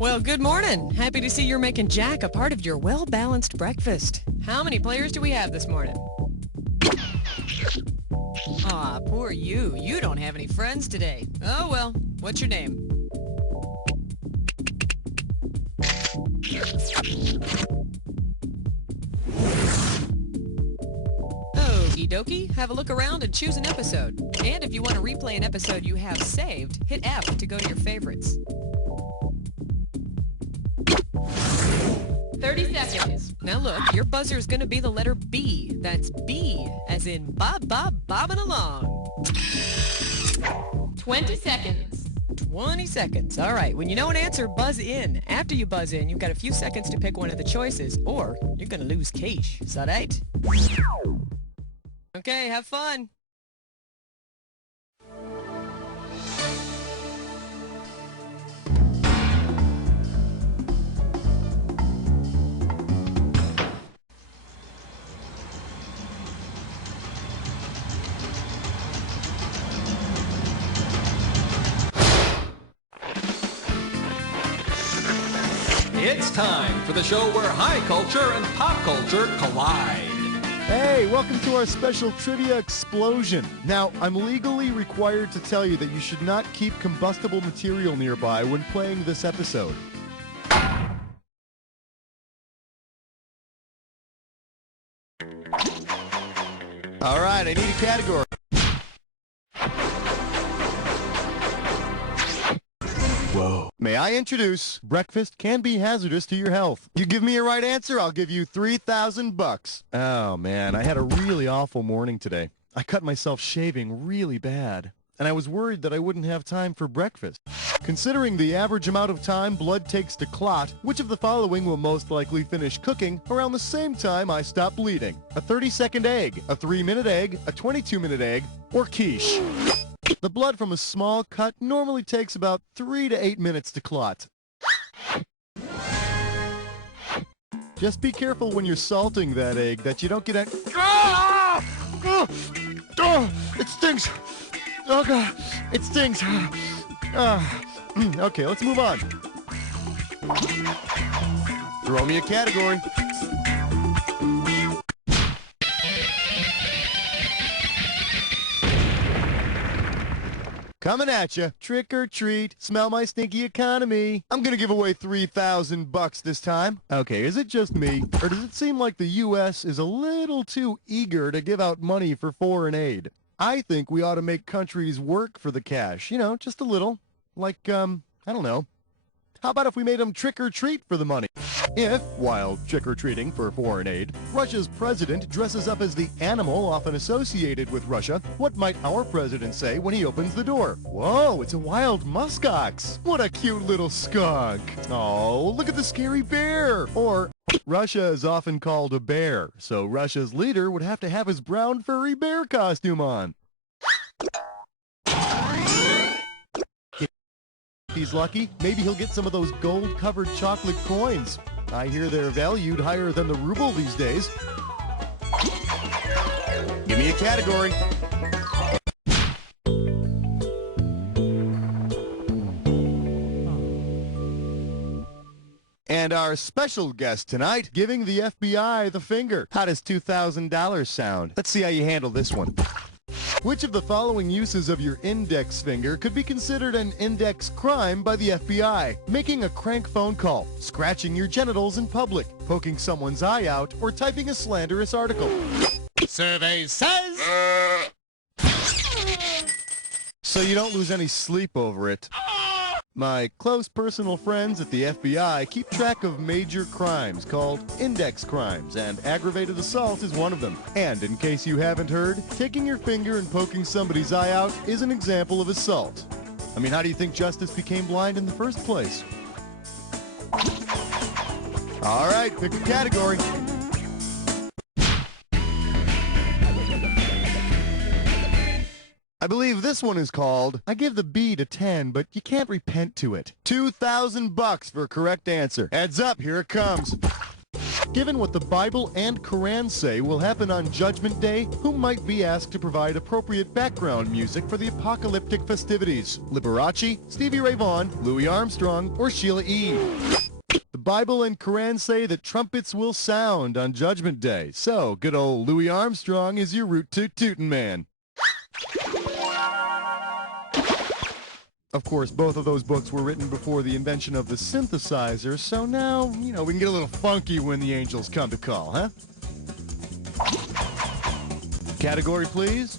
Well, good morning. Happy to see you're making Jack a part of your well-balanced breakfast. How many players do we have this morning? Aw, poor you. You don't have any friends today. Oh, well. What's your name? Okie dokie. Have a look around and choose an episode. And if you want to replay an episode you have saved, hit F to go to your favorites. 30 seconds. Now look, your buzzer is going to be the letter B. That's B, as in bobbing along. 20 seconds. 20 seconds. All right, when you know an answer, buzz in. After you buzz in, you've got a few seconds to pick one of the choices, or you're going to lose cash. Is that right? Okay, have fun. It's time for the show where high culture and pop culture collide. Hey, welcome to our special trivia explosion. Now, I'm legally required to tell you that you should not keep combustible material nearby when playing this episode. All right, I need a category. Whoa. May I introduce, breakfast can be hazardous to your health. You give me a right answer, I'll give you $3,000. Oh man, I had a really awful morning today. I cut myself shaving really bad, and I was worried that I wouldn't have time for breakfast. Considering the average amount of time blood takes to clot, which of the following will most likely finish cooking around the same time I stop bleeding? A 30-second egg, a 3-minute egg, a 22-minute egg, or quiche? The blood from a small cut normally takes about 3 to 8 minutes to clot. Just be careful when you're salting that egg that you don't get a... Ah! Oh, it stings! Oh God, it stings! Okay, let's move on. Throw me a category. Coming at you. Trick or treat. Smell my stinky economy. I'm gonna give away $3,000 this time. Okay, is it just me, or does it seem like the U.S. is a little too eager to give out money for foreign aid? I think we ought to make countries work for the cash. You know, just a little. Like, I don't know. How about if we made them trick or treat for the money? If, while trick-or-treating for foreign aid, Russia's president dresses up as the animal often associated with Russia, what might our president say when he opens the door? Whoa, it's a wild muskox. What a cute little skunk. Oh, look at the scary bear. Or, Russia is often called a bear, so Russia's leader would have to have his brown furry bear costume on. If he's lucky, maybe he'll get some of those gold-covered chocolate coins. I hear they're valued higher than the ruble these days. Give me a category. And our special guest tonight, giving the FBI the finger. How does $2,000 sound? Let's see how you handle this one. Which of the following uses of your index finger could be considered an index crime by the FBI? Making a crank phone call, scratching your genitals in public, poking someone's eye out, or typing a slanderous article? Survey says... So you don't lose any sleep over it. My close personal friends at the FBI keep track of major crimes called index crimes, and aggravated assault is one of them. And in case you haven't heard, taking your finger and poking somebody's eye out is an example of assault. I mean, how do you think justice became blind in the first place? All right, pick a category. I believe this one is called, I give the B to 10, but you can't repent to it. $2,000 for a correct answer. Heads up, here it comes. Given what the Bible and Quran say will happen on Judgment Day, who might be asked to provide appropriate background music for the apocalyptic festivities? Liberace, Stevie Ray Vaughan, Louis Armstrong, or Sheila E.? The Bible and Quran say that trumpets will sound on Judgment Day, so good old Louis Armstrong is your root toot tootin' man. Of course, both of those books were written before the invention of the synthesizer, so now, we can get a little funky when the angels come to call, huh? Category, please.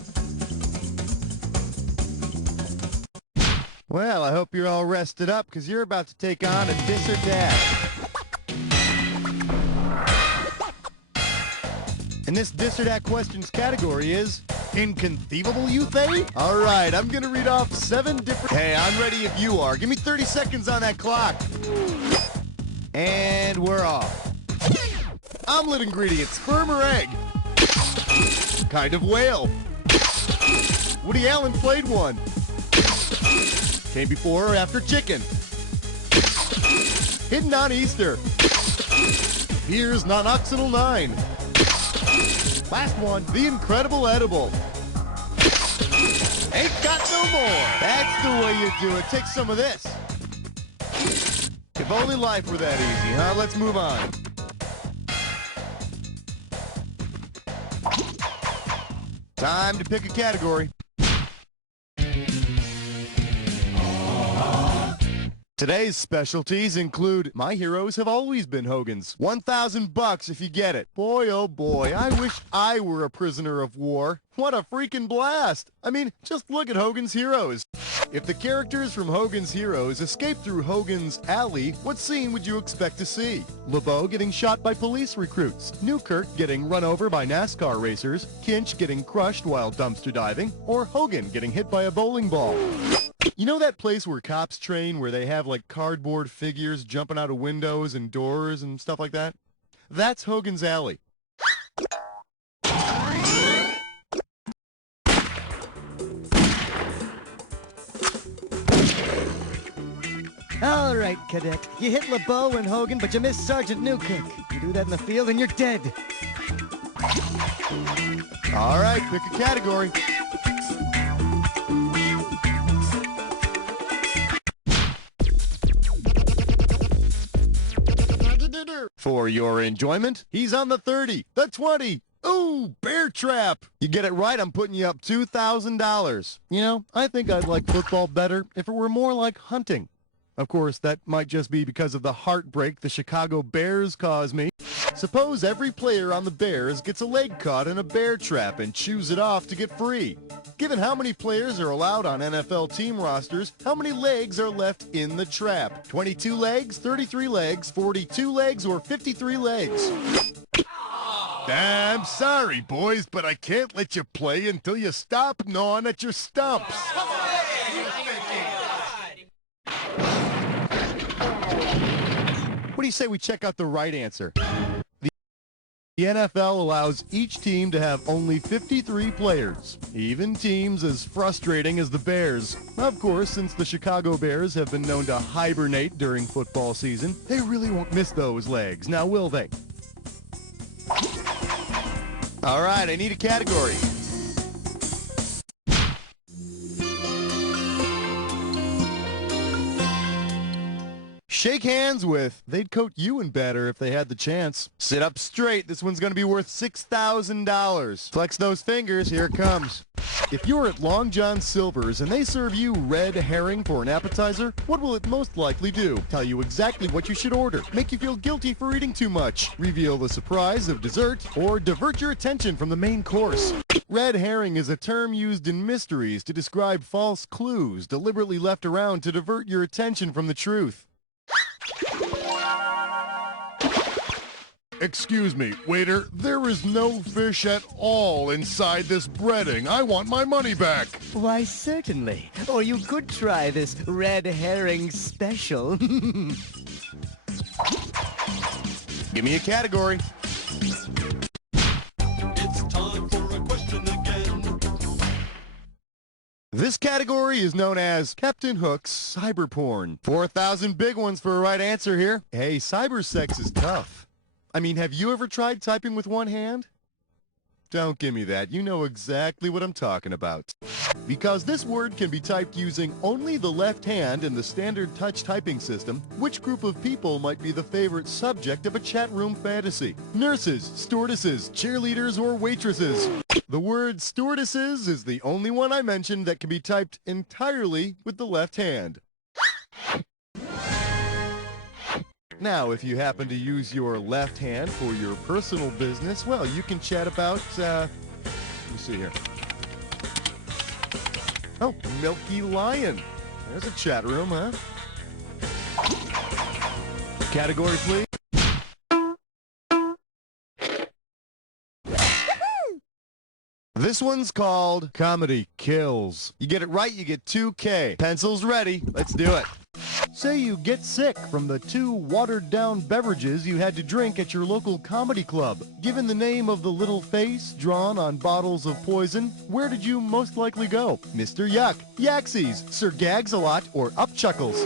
Well, I hope you're all rested up, because you're about to take on a Dis or Dat. And this Dis or Dat questions category is Inconceivable, you think? All right, I'm going to read off 7 different... Hey, I'm ready if you are. Give me 30 seconds on that clock. And we're off. Omelet ingredients, sperm or egg? Kind of whale. Woody Allen played one. Came before or after chicken? Hidden on Easter. Here's non-oxidal 9. Last one, the incredible edible. Ain't got no more. That's the way you do it. Take some of this. If only life were that easy, huh? Let's move on. Time to pick a category. Today's specialties include my heroes have always been Hogan's. $1,000 if you get it. Boy, oh boy, I wish I were a prisoner of war. What a freaking blast. I mean, just look at Hogan's Heroes. If the characters from Hogan's Heroes escape through Hogan's Alley, what scene would you expect to see? LeBeau getting shot by police recruits, Newkirk getting run over by NASCAR racers, Kinch getting crushed while dumpster diving, or Hogan getting hit by a bowling ball? You know that place where cops train where they have like cardboard figures jumping out of windows and doors and stuff like that? That's Hogan's Alley. All right, Cadet. You hit LeBeau and Hogan, but you missed Sergeant Newkirk. You do that in the field and you're dead. All right, pick a category. For your enjoyment, he's on the 30, the 20. Ooh, bear trap. You get it right, I'm putting you up $2,000. You know, I think I'd like football better if it were more like hunting. Of course, that might just be because of the heartbreak the Chicago Bears caused me. Suppose every player on the Bears gets a leg caught in a bear trap and chews it off to get free. Given how many players are allowed on NFL team rosters, how many legs are left in the trap? 22 legs, 33 legs, 42 legs, or 53 legs? I'm sorry, boys, but I can't let you play until you stop gnawing at your stumps. What do you say we check out the right answer? The NFL allows each team to have only 53 players, even teams as frustrating as the Bears. Of course, since the Chicago Bears have been known to hibernate during football season, they really won't miss those legs, now will they? All right, I need a category. Shake hands with. They'd coat you in batter if they had the chance. Sit up straight. This one's going to be worth $6,000. Flex those fingers. Here it comes. If you're at Long John Silver's and they serve you red herring for an appetizer, what will it most likely do? Tell you exactly what you should order, make you feel guilty for eating too much, reveal the surprise of dessert, or divert your attention from the main course. Red herring is a term used in mysteries to describe false clues deliberately left around to divert your attention from the truth. Excuse me, waiter, there is no fish at all inside this breading. I want my money back. Why, certainly. Or you could try this red herring special. Give me a category. It's time for a question again. This category is known as Captain Hook's cyber porn. 4,000 big ones for a right answer here. Hey, cyber sex is tough. I mean, have you ever tried typing with one hand? Don't give me that. You know exactly what I'm talking about. Because this word can be typed using only the left hand in the standard touch typing system, which group of people might be the favorite subject of a chat room fantasy? Nurses, stewardesses, cheerleaders, or waitresses? The word stewardesses is the only one I mentioned that can be typed entirely with the left hand. Now, if you happen to use your left hand for your personal business, well, you can chat about, let me see here. Oh, Milky Lion. There's a chat room, huh? Category, please. This one's called Comedy Kills. You get it right, you get 2K. Pencils ready. Let's do it. Say you get sick from the 2 watered-down beverages you had to drink at your local comedy club. Given the name of the little face drawn on bottles of poison, where did you most likely go? Mr. Yuck, Yaxies, Sir Gags-a-Lot, or Upchuckles?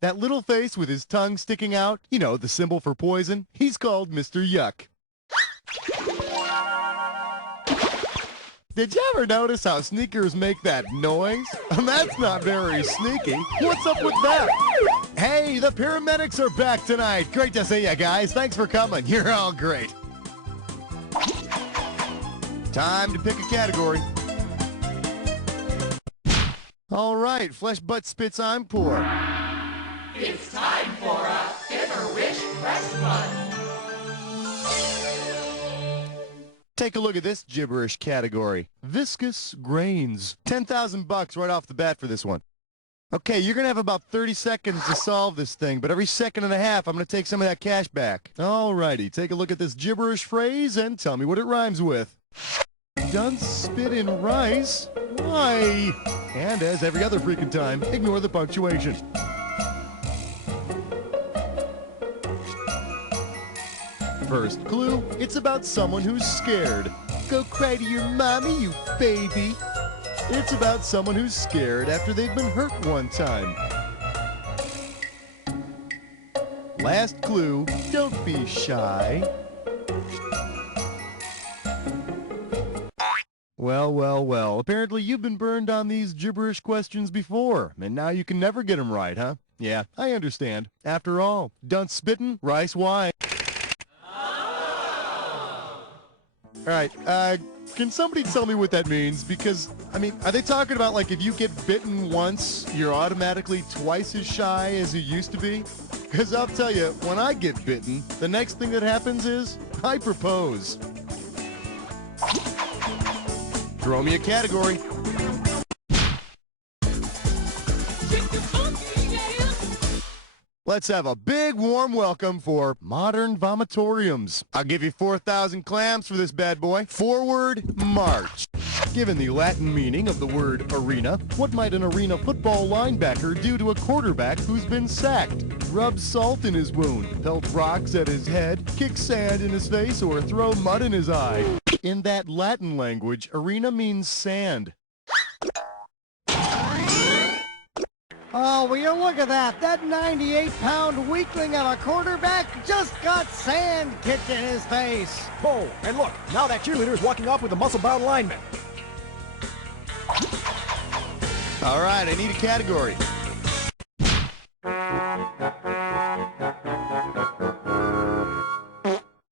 That little face with his tongue sticking out, you know, the symbol for poison, he's called Mr. Yuck. Did you ever notice how sneakers make that noise? That's not very sneaky. What's up with that? Hey, the paramedics are back tonight. Great to see you guys. Thanks for coming. You're all great. Time to pick a category. All right, Flesh Butt Spits I'm Poor. It's time for a Hit or Wish Press Button. Take a look at this gibberish category. Viscous grains. 10,000 bucks right off the bat for this one. Okay, you're going to have about 30 seconds to solve this thing, but every second and a half, I'm going to take some of that cash back. All righty, take a look at this gibberish phrase and tell me what it rhymes with. Done spit in rice? Why? And as every other freaking time, ignore the punctuation. First clue, it's about someone who's scared. Go cry to your mommy, you baby. It's about someone who's scared after they've been hurt one time. Last clue, don't be shy. Well, apparently you've been burned on these gibberish questions before, and now you can never get them right, huh? Yeah, I understand. After all, done spittin', rice wine. All right, can somebody tell me what that means? Because, I mean, are they talking about, like, if you get bitten once, you're automatically twice as shy as you used to be? Because I'll tell you, when I get bitten, the next thing that happens is I propose. Throw me a category. Let's have a big warm welcome for modern vomitoriums. I'll give you 4,000 clams for this bad boy. Forward march. Given the Latin meaning of the word arena, what might an arena football linebacker do to a quarterback who's been sacked? Rub salt in his wound, pelt rocks at his head, kick sand in his face, or throw mud in his eye. In that Latin language, arena means sand. Oh, will you look at that? That 98-pound weakling of a quarterback just got sand kicked in his face. Oh, and look, now that cheerleader is walking off with a muscle-bound lineman. All right, I need a category.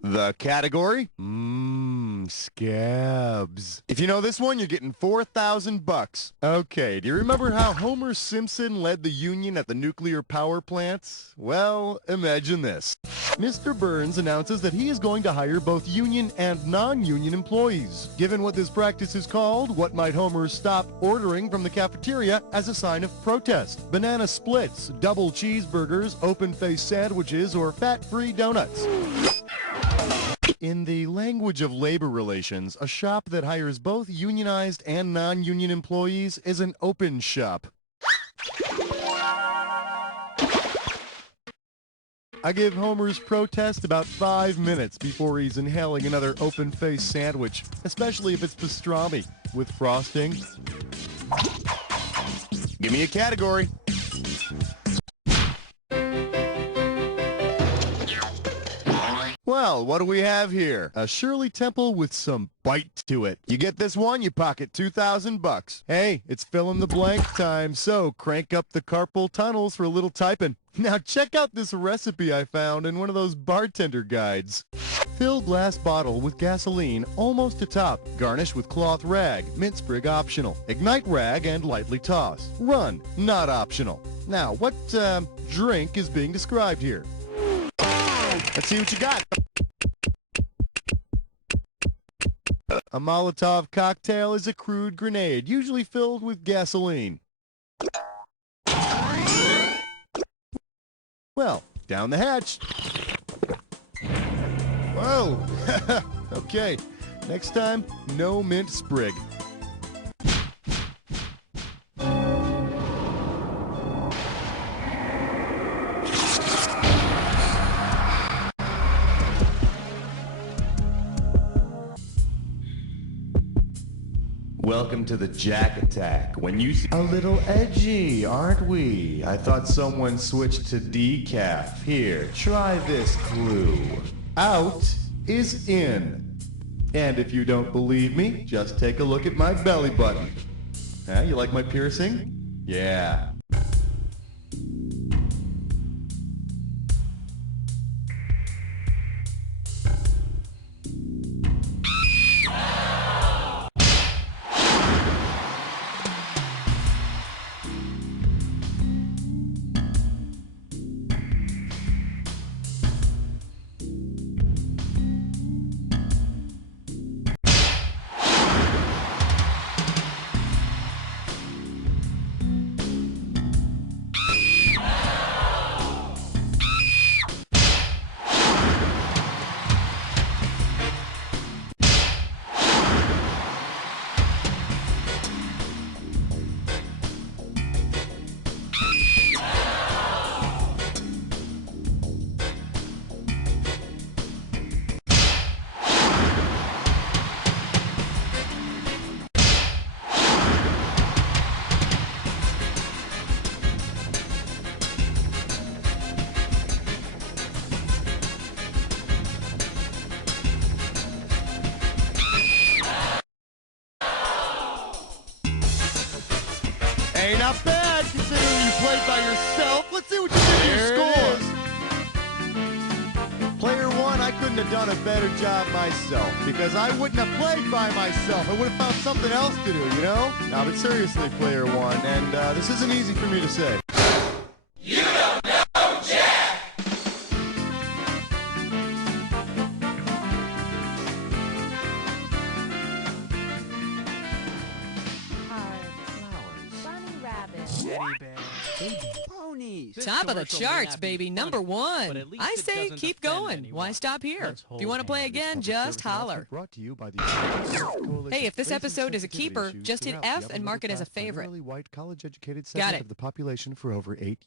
The category? Scabs. If you know this one, you're getting 4,000 bucks. Okay, do you remember how Homer Simpson led the union at the nuclear power plants? Well, imagine this. Mr. Burns announces that he is going to hire both union and non-union employees. Given what this practice is called, what might Homer stop ordering from the cafeteria as a sign of protest? Banana splits, double cheeseburgers, open-faced sandwiches, or fat-free donuts? In the language of labor relations, a shop that hires both unionized and non-union employees is an open shop. I give Homer's protest about 5 minutes before he's inhaling another open-faced sandwich, especially if it's pastrami with frosting. Give me a category. Well, what do we have here? A Shirley Temple with some bite to it. You get this one, you pocket 2,000 bucks. Hey, it's fill in the blank time, so crank up the carpal tunnels for a little typing. Now check out this recipe I found in one of those bartender guides. Fill glass bottle with gasoline almost to top. Garnish with cloth rag, mint sprig optional. Ignite rag and lightly toss. Run, not optional. Now, what drink is being described here? Let's see what you got. A Molotov cocktail is a crude grenade, usually filled with gasoline. Well, down the hatch. Whoa! Okay, next time, no mint sprig. Welcome to the Jack Attack. When you see a little edgy, aren't we? I thought someone switched to decaf. Here, try this clue. Out is in. And if you don't believe me, just take a look at my belly button. Huh? You like my piercing? Yeah. Hey, not bad considering you played by yourself. Let's see what you did in your scores. Player one, I couldn't have done a better job myself because I wouldn't have played by myself. I would have found something else to do, you know? Now, but seriously, player one, and this isn't easy for me to say. You don't know Jack! Top of the charts, baby. Number one. I say keep going. Why stop here? If you want to play again, just holler. Hey, if this episode is a keeper, just hit F and mark it as a favorite. Got it. of the population for over 8 years.